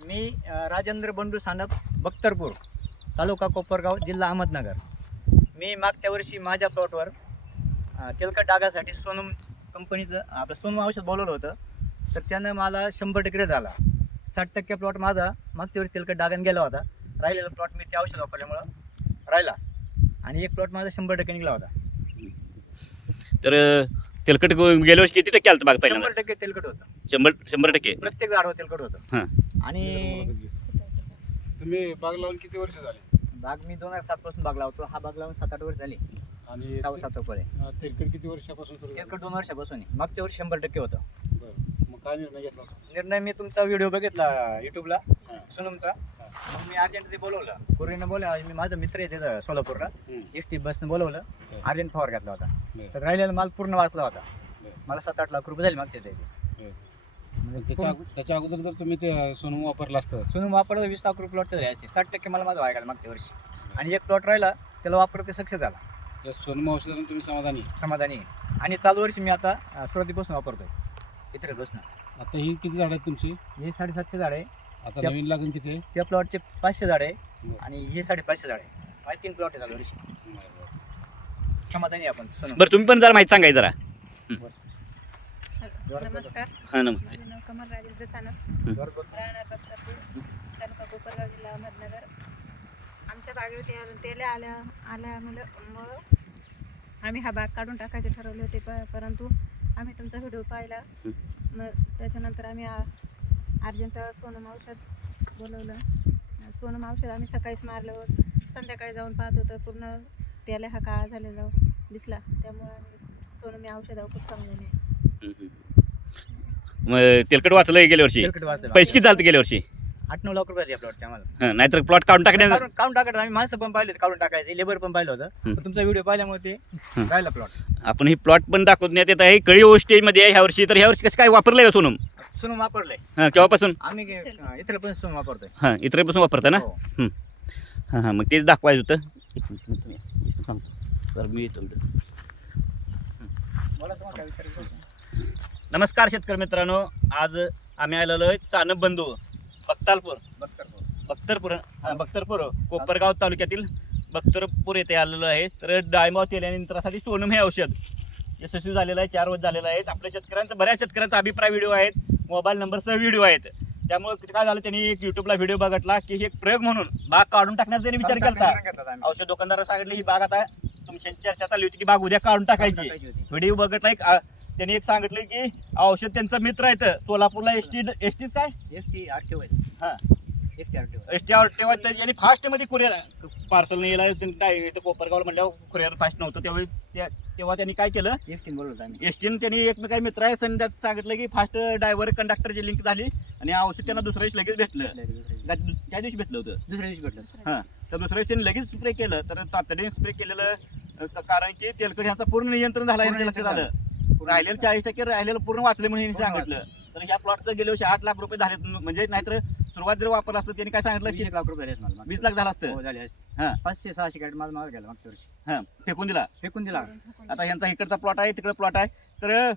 मी राजेंद्र बंडू सानप, बख्तरपूर, तालुका कोपरगाव, जिल्हा अहमदनगर. मी मागच्या वर्षी माझ्या प्लॉटवर तेलकट डागासाठी सोनम कंपनीचं आपलं सोनम औषध बोलवलं होतं. तर त्यानं मला 100% झाला. 60% प्लॉट माझा मागच्या वर्षी तेलकट डागाने गेला होता. राहिलेला प्लॉट मी ते औषध वापरल्यामुळं राहिला आणि एक प्लॉट माझा 100% निघाला होता. तर तेलकट गेल्या वर्षी किती टक्के आलं बाग पहिल्यांदा? 100% तेलकट होतं. 100% प्रत्येक झाडावर तेलकट होतं. हां. आणि तुम्ही बाग लावून किती वर्ष झाले? बाग मी 2007 पासून बाग लावतो. हा बाग लावून 7-8 वर्ष झाली. आणि 6-7 फळे तेलकट किती वर्षापासून सुरू झालं? तेलकट 2 वर्षापासून आहे. मागच्या वर्षी 100% होतं. बरं, मग काय निर्णय घेतला होता? निर्णय मी तुमचा व्हिडिओ बघितला युट्यूबला हां. सोनमचा. मग मी अर्जंट ते बोलवलं. कुरीनं बोलवलं. मी माझा मित्र आहे तिथं सोलापूरला. एसटी बसनं बोलवलं. अर्जंट फवार घातला होता. तर राहिलेला माल पूर्ण वाचला होता. मला 7-8 लाख रुपये झाले मागच्या त्याचे. त्याच्या अगोदर जर तुम्ही ते सोनम वापरला असतं सोनम वापरलं 20 लाख रुपये प्लॉटचं द्यायचे. 60% मला माझं व्हायला मागच्या वर्षी. आणि एक प्लॉट राहिला त्याला वापरत ते सक्सेस झाला. त्या सोनम औषधाने तुम्ही समाधानी? समाधानी आहे. आणि चालू वर्षी मी आता सुरुवातीपासून वापरतोय इतर बसणं. आता ही किती झाड आहेत तुमची? हे 750 झाड आहे. आता नवीन लागून किती आहे? त्या प्लॉटचे 500 झाड आहे बरं. आणि हे 550 झाड आहे. माझे 3 प्लॉट आहे चालू वर्षी. समाधानी आहे आपण सोनम. बरं, तुम्ही पण जरा माहिती सांगाय जरा. नमस्कार. हां, नमस्ते. माझं नाव कमल राजेंद्र सानप, राहणार बख्तरपूर, तालुका कोपरगाव, जिल्हा अहमदनगर. आमच्या बागेत तेल आल्यामुळं आम्ही हा बाग काढून टाकायचे ठरवले होते. परंतु आम्ही तुमचा व्हिडिओ पाहिला. मग त्याच्यानंतर आम्ही अर्जंट सोनम औषध बोलवलं. सोनम औषध आम्ही सकाळीच मारल्यावर संध्याकाळी जाऊन पाहत होतं. पूर्ण तेल हा काळा झालेला दिसला. त्यामुळे आम्ही सोनम या औषधावर खूप समाधानी आहे. मग तेलकट वाचलं गेल्या वर्षी. तेलकट वाचलं. पैसे किती झाले गेल्या वर्षी? 8-9 लाख रुपये प्लॉटचे आम्हाला. हां, नाहीतर प्लॉट काढून टाकण्या. काढून टाकायचं. आम्ही माणसं पण पाहिले काढून टाकायचे, लेबर पण पाहिलं होतं. पण तुमचा व्हिडिओ पाहिल्यामुळे ते राहिला प्लॉट. आपण ही प्लॉट पण दाखवण्यात येत आहे. कळी स्टेजमध्ये आहे ह्या वर्षी. तर ह्या वर्षी कसं काय वापरलंय का सोनम? सोनम वापरलंय हां, केव्हापासून? आम्ही. इतर पण सोनम वापरतोय. हां, इतरपासून वापरता ना? हो. हां हां, मग तेच दाखवायचं होतं. तर मी येतो. बोला तुम्हाला काय विचारायचं? नमस्कार शेतकरी मित्रांनो. आज आम्ही आलेलो आहे सानप बंधू, बख्तरपूर, बख्तरपूर कोपरगाव तालुक्यातील बख्तरपूर येथे आलेलो आहे. तर डाळिंबावर तेल्यानंतरासाठी सोनम हे औषध यशस्वी झालेलं आहे. 4 वर्ष झालेलं आहे. आपल्या शेतकऱ्यांचा, बऱ्याच शेतकऱ्यांचा अभिप्राय व्हिडिओ आहेत, मोबाईल नंबरसह व्हिडिओ आहेत. त्यामुळे काय झालं, त्यांनी एक युट्यूबला व्हिडिओ बघितला की हे एक प्रयोग म्हणून बाग काढून टाकण्याचा त्यांनी विचार केला. औषध दुकानदाराला सांगितलं ही बाग आता तुमची चर्चा चालली होती की बाग उद्या काढून टाकायची. व्हिडिओ बघितला. त्यांनी एक सांगितलं की औषध त्यांचा मित्र आहे सोलापूरला एसटी काय एसटी आरटीओ आहे. हां, एसटी आरटीओ तेव्हा त्यांनी फास्टमध्ये कुरिअर पार्सल नाही यायला. इथं कोपरगावला म्हणल्यावर कुरिअर फास्ट नव्हतं. तेव्हा त्यांनी काय केलं, एसटी बोलवतो आम्ही. एसटीनं त्यांनी एकमेकांचे मित्र आहे संध्यात सांगितलं की फास्ट ड्रायव्हर कंडक्टरची लिंक झाली आणि औषध त्यांना दुसऱ्या दिवशी लगेच भेटलं. त्या दिवशी भेटलं होतं. दुसऱ्या दिवशी भेटलं. हां, तर दुसऱ्या दिवशी त्यांनी लगेच स्प्रे केलं. तर तातडीने स्प्रे केलेलं कारण की तेलकट ह्याचं पूर्ण नियंत्रण झालं यांच्या लक्षात आलं. राहिलेलं 40% राहिलेलं पूर्ण वाचले म्हणून यांनी सांगितलं. तर ह्या प्लॉटचं गेल्या वर्षी 8 लाख रुपये झाले. म्हणजे नाहीतर सुरुवात जर वापरला असतं त्यांनी काय सांगितलं की 20 लाख रुपये रेस मला. 20 लाख झालं असतं. हो, झाले असते. हां 500-600 कॅरेट माल मागे गेला मागच्या वर्षी. हां, फेकून दिला. फेकून दिला. आता ह्यांचा इकडचा प्लॉट आहे, तिकडे प्लॉट आहे. तर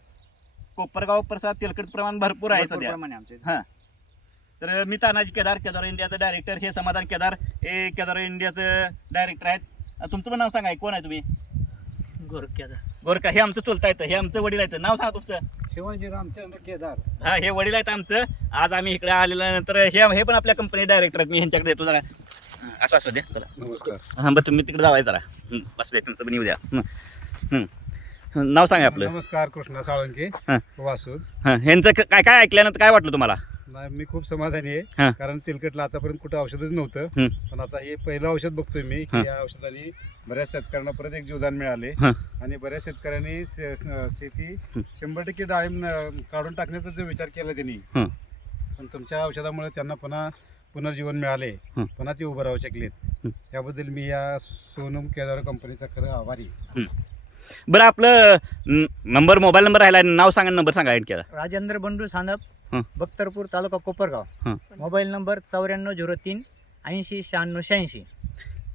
कोपरगाव प्रसाद तेलकटचं प्रमाण भरपूर आहे सध्या. प्रमाणे आमचे. हां, तर मी तानाजी केदार इंडियाचं डायरेक्टर. हे समाधान केदार, हे केदार इंडियाचं डायरेक्टर आहेत. तुमचं पण नाव सांगा, कोण आहे तुम्ही? गोरका. हे आमचं चुलता येतं, हे आमचं वडील आहेत. नाव सांगा तुमचं? शिवाजी रामचंद्र केदार. हां, हे वडील आहेत आमचं. आज आम्ही इकडे आलेल्यानंतर हे पण आपल्या कंपनी डायरेक्टर आहेत. मी ह्यांच्याकडे येतो जरा. असं असू द्या चला. नमस्कार. हां, बरं तुम्ही तिकडे जावाय जरा. बसू द्या, तुमचं पण येऊ द्या. नाव सांगा आपलं. नमस्कार, कृष्णा साळुंके, हां वासूद. हां, ह्यांचं काय ऐकल्यानंतर काय वाटलं तुम्हाला? नाही, मी खूप समाधानी आहे. हां. कारण तेलकटला आतापर्यंत कुठं औषधच नव्हतं. हं. पण आता हे पहिलं औषध बघतोय मी. हां. या औषधाने बऱ्याच शेतकऱ्यांना परत एक जीवदान मिळाले. हां. आणि बऱ्याच शेतकऱ्यांनी शेती 100% डाळिंब काढून टाकण्याचा जो विचार केला त्यांनी, हं. पण तुमच्या औषधामुळे त्यांना पुनर्जीवन मिळाले. हं. पुन्हा ते उभं राहू शकलेत. हं. याबद्दल मी या सोनम केदार कंपनीचा खरं आभारी आहे. बरं, आपलं मोबाईल नंबर राहिला, नाव सांगा, नंबर सांगा आणखी. राजेंद्र बंडू सानप, हं. Bakhtarpur, taluka Kopargaon. Mobile number 9403 80 96 86.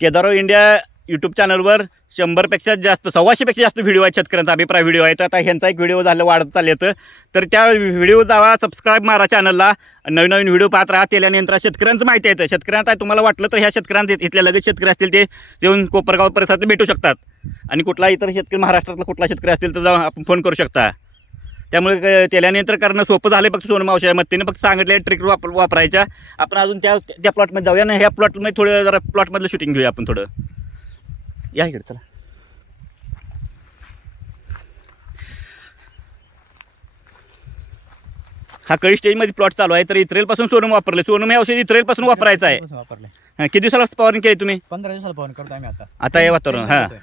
Kedar India YouTube चॅनलवर 100पेक्षा जास्त 125पेक्षा जास्त व्हिडिओ आहेत, शेतकऱ्यांचा अभिप्राय व्हिडिओ आहेत. आता ह्यांचा एक व्हिडिओ झालं वाढत चालले तर त्या व्हिडिओ जावा, सबस्क्राईब मारा चॅनलला, नवीन नवीन व्हिडिओ पाहत राहा. तेल्यानंतर शेतकऱ्यांचं माहिती येतं. शेतकऱ्यांना तुम्हाला वाटलं तर ह्या शेतकऱ्यांचे इथल्या लगेच शेतकरी असतील ते येऊन कोपरगाव परिसरात भेटू शकतात. आणि कुठला इतर शेतकरी महाराष्ट्रातला कुठला शेतकरी असतील तर जाऊन आपण फोन करू शकता. त्यामुळे तेल्यानंतर करणं सोपं झालं. फक्त सोनम औषध मत्तीने फक्त सांगितले ट्रिक वापरायच्या. आपण अजून त्या प्लॉटमध्ये जाऊया ना. ह्या प्लॉटमध्ये थोडं जरा प्लॉटमधलं शूटिंग घेऊया आपण थोडं. या इकडे चला. हा कळी स्टेजमध्ये प्लॉट चालू आहे. तर इथरेलपासून सोनम वापरले. सोनम हे औषध इथरेलपासून वापरायचं आहे. वापरले. किती दिवसाला फवारणी केली तुम्ही? 15 दिवसाला फवारणी करतो आम्ही आता हे वातावरण.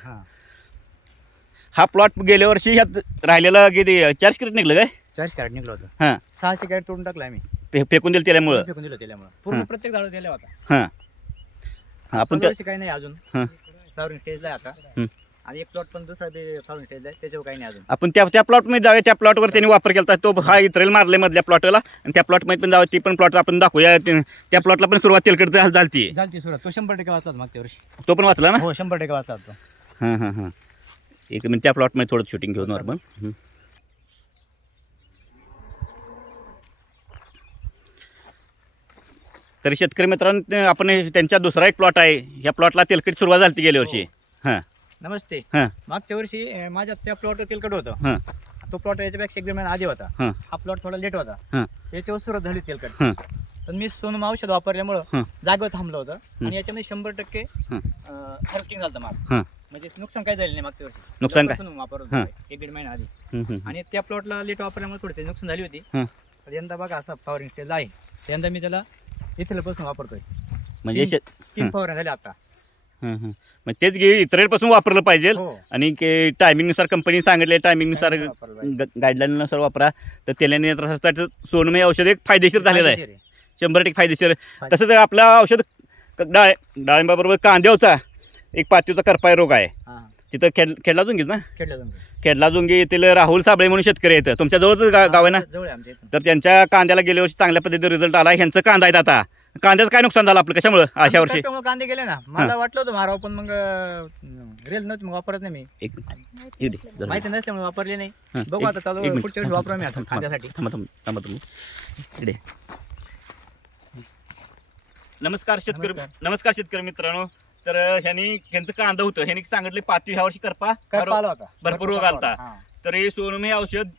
हा प्लॉट गेल्या वर्षी ह्यात राहिलेला किती 4 कॅरेट निघलं काय? 40 कॅरेट निघलं होतं. हां, 600 कॅरेट तोडून टाकलं आम्ही. फेकून दिलं त्यामुळं. फेकून दिलं त्यामुळे पूर्ण हां. प्रत्येक झाड दिल्या होता. हां आपण त्या काही नाही अजून. हां फ्लावरिंग स्टेजला आहे आता. आणि एक प्लॉट पण दुसरा फ्लावरिंग स्टेजला आहे, त्याच्यावर काही नाही अजून. आपण त्या प्लॉटमध्ये जाऊया. त्या प्लॉटवर त्यांनी वापर केला तो हा इथरेल मारले मधल्या प्लॉटला. आणि त्या प्लॉटमध्ये पण जाऊ. ती पण प्लॉट आपण दाखवूया. त्या प्लॉटला पण सुरुवात तेलकट झाली. झालती सुरुवात. तो 100% वाचला होता मागच्या वर्षी. तो पण वाचला ना? हो 100% वाचला होता. हां हां हां. एक मिनिट त्या प्लॉटमध्ये थोडं शूटिंग घेऊ नॉर्मल. तरी शेतकरी मित्रांनो आपण त्यांच्या दुसरा एक प्लॉट आहे. ह्या प्लॉटला तेलकट सुरुवात झाली गेल्या वर्षी. हां नमस्ते. हां मागच्या वर्षी माझ्या त्या प्लॉटवर तेलकट होतं. हां तो प्लॉट याच्यापेक्षा 1 महिना आधी होता. हां हा प्लॉट थोडा लेट होता. हां याच्यावर सुरुवात झाली तेलकट. हां पण मी सोनम औषध वापरल्यामुळं जागेवर थांबलं होतं. आणि याच्यामध्ये 100% हां हार्वेस्टिंग झालं माल. हां. म्हणजे नुकसान काही झालं नाही मागच्या वर्षी. नुकसान काय? वापरत हां. 1-1.5 महिना आधी. हं. आणि त्या प्लॉटला लेट वापरल्यामुळे थोडी नुकसान झाली होती. हां. तर यंदा बघा असा फ्लॉवरिंग स्टेज आहे. यंदा मी त्याला इथल्यापासून वापरतोय. म्हणजे 3 फवारण्या झाल्या आता. मग तेच घे इतरेलपासून वापरलं पाहिजे. हो. आणि टायमिंगनुसार कंपनी सांगितले टायमिंगनुसार वापरलं पाहिजे. गाईडलाईननुसार वापरा. तर तेल्याने सोनम हे औषध एक फायदेशीर झालेलं आहे. 100% फायदेशीर. तसंच आपलं औषध डाळिंबाबरोबर कांद्याचा एक पातीचा करपाय रोग आहे. हां. तिथं खेडला जुंगीच ना? खेळलं जमतं. खेडला जुंगी येथील राहुल साबळे म्हणून शेतकरी येतं. तुमच्या जवळच गाव आहे ना? जवळ आहे आमच्या इथून. तर त्यांच्या कांद्याला गेल्या वर्षी चांगल्या पद्धतीने रिझल्ट आला. ह्यांचं कांदा आहेत आता. कांद्याचं काय नुकसान झालं आपलं कशामुळं अशा वर्षी? त्यामुळे कांदे गेले ना. मला वाटलं होतं मारावं पण मग रेल नव्हती मग वापरत नाही मी. एक मिनिट इकडे जरा. माहिती नसल्यामुळे वापरले नाही. हां, बघू एक- आता चालू एक मिनिट. पुढच्या वेळी वापरू मी आता थांबा कांद्यासाठी. थांबा तुम्ही इकडे. नमस्कार शेतकरी मित्रांनो. तर ह्यांचं कांदा होतं. ह्यांनी सांगितले पाती ह्या वर्षी करपा आला होता. भरपूर रोग आलता. हां. तर हे सोनम हे औषध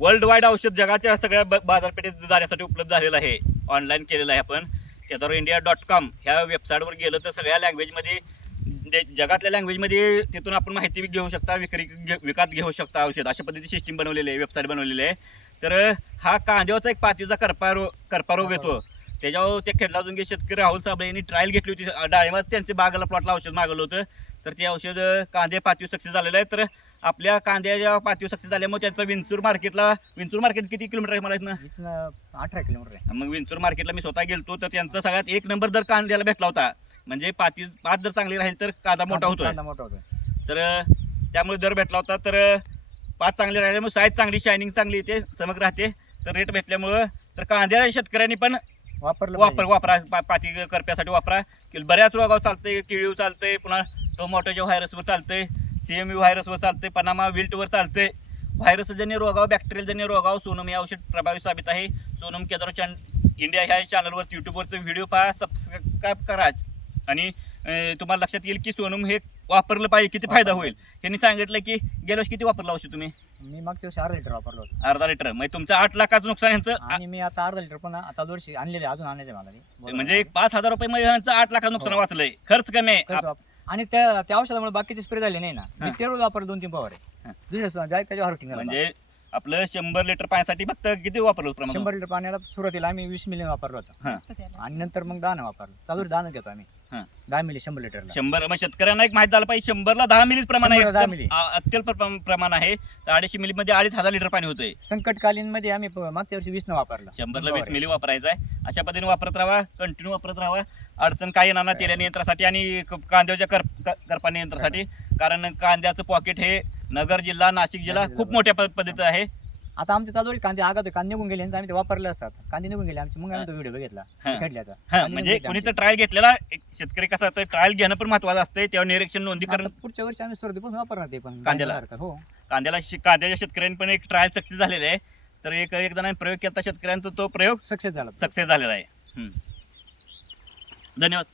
वर्ल्ड वाईड औषध जगाच्या सगळ्या बाजारपेठेत जाण्यासाठी उपलब्ध झालेलं आहे. ऑनलाईन केलेलं आहे आपण. kedaroindia.com ह्या वेबसाईटवर गेलं तर सगळ्या लँग्वेजमध्ये जगातल्या लँग्वेजमध्ये तिथून आपण माहिती घेऊ शकता, विकत घेऊ शकता औषध. अशा पद्धतीची सिस्टीम बनवलेली आहे, वेबसाईट बनवलेली आहे. तर हा कांद्यावरचा एक पातीचा करपा रोग येतो. त्याच्यावर ते खेडलाजुंगी शेतकरी राहुल साबळे यांनी ट्रायल घेतली होती. डाळिंबाच त्यांच्या बागाला प्लॉटला औषध मागवलं होतं. तर ते औषध कांदे पातीव सक्सेस झालेलं आहे. तर आपल्या कांद्याच्या पातीव सक्सेस झाल्यामुळे त्यांचं विंचूर मार्केट किती किलोमीटर आहे मला इथनं? इथनं 18 किलोमीटर आहे. मग विंचूर मार्केटला मी स्वतः गेलतो. तर त्यांचा सगळ्यात 1 नंबर दर कांद्याला भेटला होता. म्हणजे पात जर चांगली राहील तर कांदा मोठा होतोय. कांदा मोठा होतोय. तर त्यामुळे दर भेटला होता. तर पात चांगली राहिल्यामुळे साईज चांगली, शायनिंग चांगली येते, चमक राहते. तर रेट भेटल्यामुळं तर कांद्या शेतकऱ्यांनी पण वापरा पाती करप्यासाठी वापरा. बऱ्याच रोगावर चालतंय. किळीव चालतंय, पुन्हा टोमॅटोच्या व्हायरसवर चालतंय, CMV व्हायरसवर चालतंय, पनामा विल्टवर चालतंय. व्हायरसजन्य रोगावर, बॅक्टेरियलजन्य रोगावर सोनम हे औषध प्रभावी साबित आहे. सोनम केदार इंडिया ह्या चॅनलवर यूट्यूबवरचं व्हिडिओ पहा, सबस्क्राईब करा. आणि तुम्हाला लक्षात येईल की सोनम हे वापरलं पाहिजे, किती फायदा होईल. त्यांनी सांगितलं की गेल्या वर्षी किती वापरलं औषध तुम्ही? मी मागच्या वर्षी 1/2 लिटर वापरलं होतं. अर्धा लिटर. म्हणजे तुमचं 8 लाखाचं नुकसान यांचं. आणि मी आता 1/2 लिटर पण आता वर्षी आणलेले, अजून आणायचे मला ते. म्हणजे 5,000 रुपये मध्ये यांचं 8 लाखाचं नुकसान वाचलंय. खर्च कमी आहे. आणि त्या औषधामुळे बाकीचे स्प्रे झाले नाही ना. मी ते रोज वापरलं 2-3 फवारे. हां. दुसऱ्या त्याच्या हार्वेस्टिंग म्हणजे आपलं 100 लिटर पाण्यासाठी फक्त किती वापरलं प्रमाण? 100 लिटर पाण्याला सुरुवातीला आम्ही 20 मिली वापरलं होतं. हां. मस्त त्याला. आणि नंतर मग 10 वापरलं. चालू 10 घेतो आम्ही. हां. 10 मिली 100 लिटरला. 100 मग शेतकऱ्यांना एक माहिती झालं पाहिजे. 100ला 10 मिलीच प्रमाण आहे. 100 ला 10 मिली. अत्यल्प प्रमाण आहे. तर 250 मिलीमध्ये 2,500 लिटर पाणी होतंय. संकटकालीन मध्ये आम्ही मागच्या वर्षी 20 वापरलं. 100ला 20 मिली वापरायचं आहे. अशा पद्धतीने वापरत राहा, कंटिन्यू वापरत राहा. अडचण काय येणार ना तेल्या नियंत्रणासाठी आणि कांद्याच्या करपा नियंत्रणासाठी. कारण कांद्याचं पॉकेट हे नगर जिल्हा, नाशिक जिल्हा खूप मोठ्या पद्धतीचं आहे. आता आमचे चालू आहे कांदे आगात कांदे निघून गेले आणि आम्ही ते वापरले असतात कांदे निघून गेले आमचे मग आम्ही तो व्हिडिओ बघितला हा. खेळल्याचा हा म्हणजे कोणी तर ट्रायल घेतलेला एक शेतकरी कसा असतं ट्रायल घेणं पण महत्वाचं असतं तेव्हा निरीक्षण नोंदी करणं पुढच्या वर्षी आम्ही स्पर्धेपासून वापरणार ते पण कांद्याला? हो कांद्याच्या शेतकऱ्यांनी पण एक ट्रायल सक्सेस झालेला आहे तर एक जणांनी प्रयोग केला शेतकऱ्यांचा तो प्रयोग सक्सेस झाला सक्सेस झालेला आहे धन्यवाद.